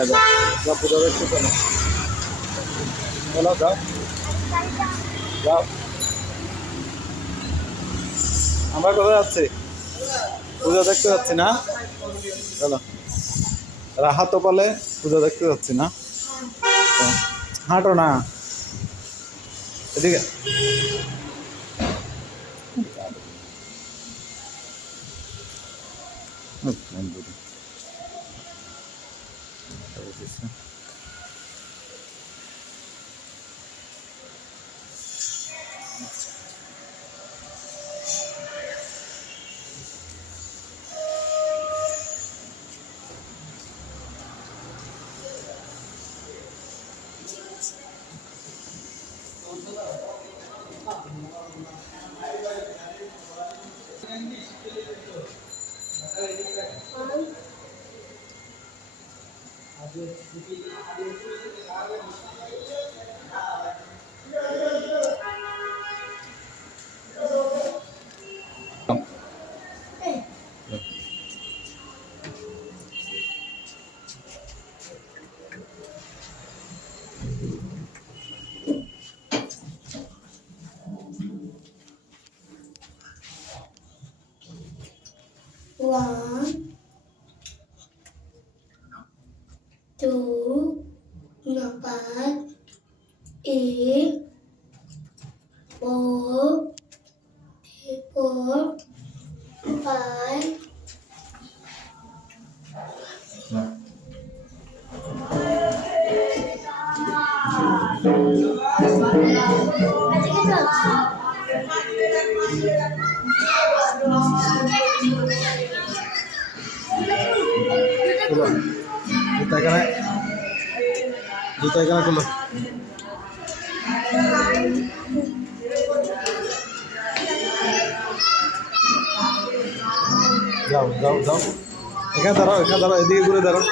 যা পূজা দেখতে চলো চলো যাও যাও আমরা কোথায় যাচ্ছি পূজা দেখতে যাচ্ছি না চলো রাহাত বলে পূজা দেখতে যাচ্ছি না হাঁটো না এদিকে One, two, empat, four, five. জুতা এখানে খুলো যাও যাও যাও এখানে দাঁড়াও এদিকে ঘুরে দাঁড়াও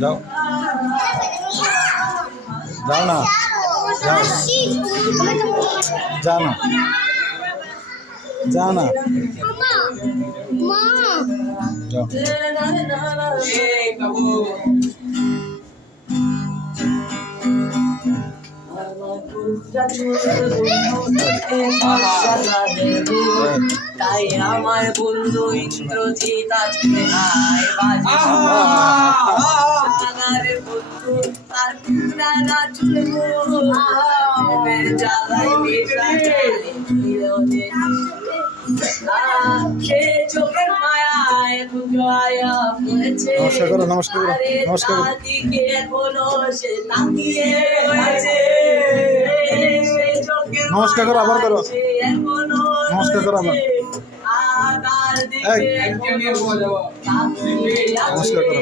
যাও যাও না যাও যাও না जाना जाओ তাই আমার বন্ধু ইন্দ্রজিৎ আজকে আয় বাজে বন্ধু আর পুরানা চুলবো জ্বালাই সে চোখের মায়ায় আয়া পড়েছে নমস্কার করো নমস্কার করো নমস্কার করো দিকে এখনো সে তাকিয়ে রয়েছে নমস্কার করো আবার করো নমস্কার করো আবার নমস্কার করো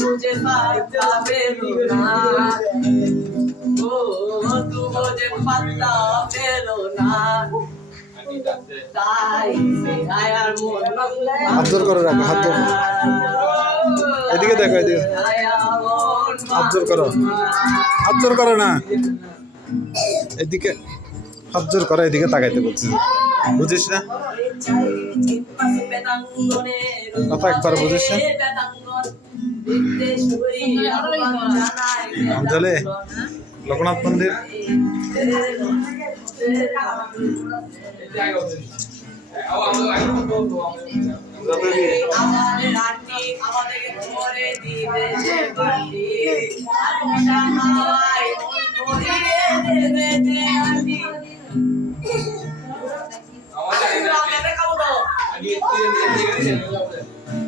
तुझे पता पेलो ना ओ तू मुझे पता पेलो ना ताई से आया मोर हाथ जोड़ करो राखो हाथ जोड़ এদিকে দেখো এদিকে হাত জোর করো না এদিকে হাত জোর করো এদিকে তাকাইতে বলছি বুঝিস না কথা একবার বুঝিস না অঞ্জলি লোকনাথ মন্দির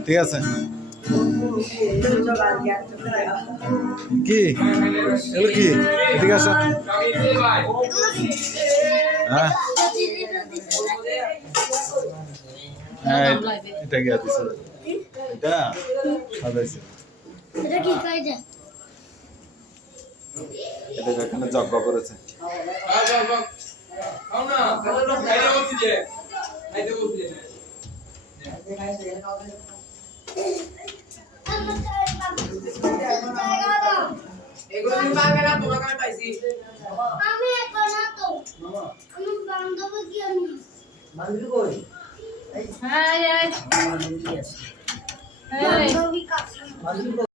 ঠিক আছে কি এলো কি এদিকে আসো হ্যাঁ হ্যাঁ এটা কি আছে এটা সাজাইছে এটা কি কাইদা এটা এখানে যজ্ঞ করেছে এগুলো তুমি পারবে না তোমাকে আমি পাইছি আমি এখন না তো আমি হ্যাঁ